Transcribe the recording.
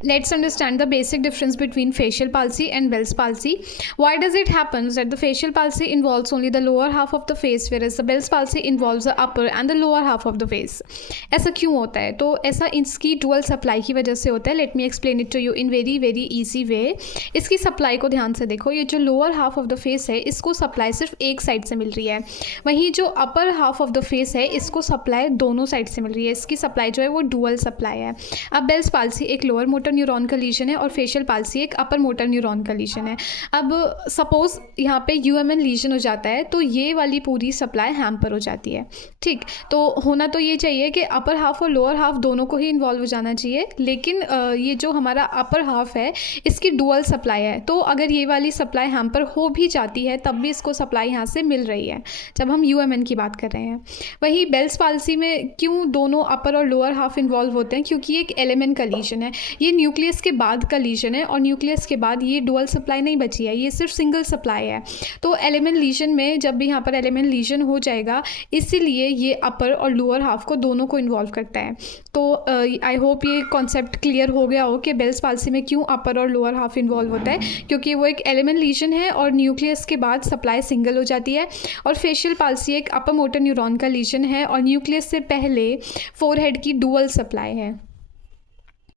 Let's understand the basic difference between facial palsy and Bell's palsy. Why does it happen that the facial palsy involves only the lower half of the face, whereas the Bell's palsy involves the upper and the lower half of the face? ऐसा क्यों होता है? तो ऐसा इसकी dual supply की वजह से होता है. Let me explain it to you in very very easy way. इसकी सप्लाई को ध्यान से देखो. ये जो lower half of the face है, इसको सप्लाई सिर्फ एक साइड से मिल रही है. वहीं जो upper half of the face है, इसको सप्लाई दोनों साइड से मिल रही है. इसकी सप्लाई जो है वो डुअल सप्लाई है. अब बेल्स पाल्सी एक लोअर मोटर न्यूरॉन का लीजन है और फेशियल पाल्सी एक अपर मोटर न्यूरॉन का लीजन है. अब सपोज यहाँ पे यूएमएन लीजन हो जाता है तो ये वाली पूरी सप्लाई हैम्पर हो जाती है. ठीक, तो होना तो ये चाहिए कि अपर हाफ और लोअर हाफ दोनों को ही इन्वॉल्व हो जाना चाहिए, लेकिन ये जो हमारा अपर हाफ है इसकी डुअल सप्लाई है. तो अगर ये वाली सप्लाई हैम्पर हो भी जाती है तब भी इसको सप्लाई यहाँ से मिल रही है जब हम यूएमएन की बात कर रहे हैं. वहीं बेल्स पाल्सी में क्यों दोनों अपर और लोअर हाफ इन्वॉल्व होते हैं? क्योंकि ये एक एलिमेंट का लीजन है. ये न्यूक्लियस के बाद का लीजन है और न्यूक्लियस के बाद ये डुअल सप्लाई नहीं बची है, ये सिर्फ सिंगल सप्लाई है. तो एलिमेंट लीजन में जब भी यहाँ पर एलिमेंट लीजन हो जाएगा, इसीलिए ये अपर और लोअर हाफ को दोनों को इन्वॉल्व करता है. तो आई होप ये कॉन्सेप्ट क्लियर हो गया हो कि बेल्स पाल्सी में क्यों अपर और लोअर हाफ इन्वॉल्व होता है, क्योंकि वो एक एलिमेंट लीजन है और न्यूक्लियस के बाद सप्लाई सिंगल हो जाती है. और फेशियल पाल्सी एक अपर मोटर न्यूरॉन का लीजन है और न्यूक्लियस से पहले फोरहेड की डुअल सप्लाई है.